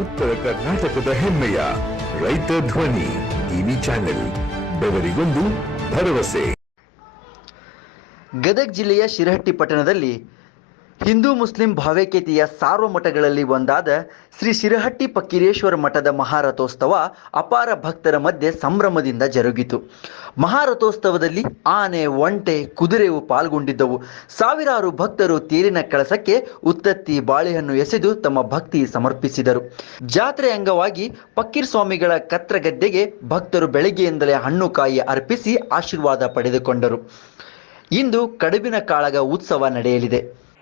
ಉತ್ತರ ಕರ್ನಾಟಕದ ಹೆಮ್ಮೆಯ ರೈತ ಧ್ವನಿ ಟಿವಿ ಚಾನೆಲ್ ಬೆವರಿಗೊಂದು ಭರವಸೆ. ಗದಗ ಜಿಲ್ಲೆಯ ಶಿರಹಟ್ಟಿ ಪಟ್ಟಣದಲ್ಲಿ ಹಿಂದೂ ಮುಸ್ಲಿಂ ಭಾವೈಕ್ಯತೆಯ ಸಾರ್ವಮಠಗಳಲ್ಲಿ ಒಂದಾದ ಶ್ರೀ ಶಿರಹಟ್ಟಿ ಪಕ್ಕಿರೇಶ್ವರ ಮಠದ ಮಹಾರಥೋತ್ಸವ ಅಪಾರ ಭಕ್ತರ ಮಧ್ಯೆ ಸಂಭ್ರಮದಿಂದ ಜರುಗಿತು. ಮಹಾರಥೋತ್ಸವದಲ್ಲಿ ಆನೆ, ಒಂಟೆ ಕುದುರೆವು ಪಾಲ್ಗೊಂಡಿದ್ದವು. ಸಾವಿರಾರು ಭಕ್ತರು ತೇರಿನ ಕಳಸಕ್ಕೆ ಉತ್ತತ್ತಿ ಬಾಳೆಹಣ್ಣು ಎಸೆದು ತಮ್ಮ ಭಕ್ತಿ ಸಮರ್ಪಿಸಿದರು. ಜಾತ್ರೆ ಅಂಗವಾಗಿ ಪಕ್ಕೀರ್ ಸ್ವಾಮಿಗಳ ಕತ್ರಗದ್ದೆಗೆ ಭಕ್ತರು ಬೆಳಗ್ಗೆಯಿಂದಲೇ ಹಣ್ಣು ಕಾಯಿ ಅರ್ಪಿಸಿ ಆಶೀರ್ವಾದ ಪಡೆದುಕೊಂಡರು. ಇಂದು ಕಡುಬಿನ ಕಾಳಗ ಉತ್ಸವ ನಡೆಯಲಿದೆ.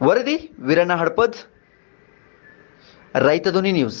वरदी वीरांना हडपद. राईतधोनी न्यूज.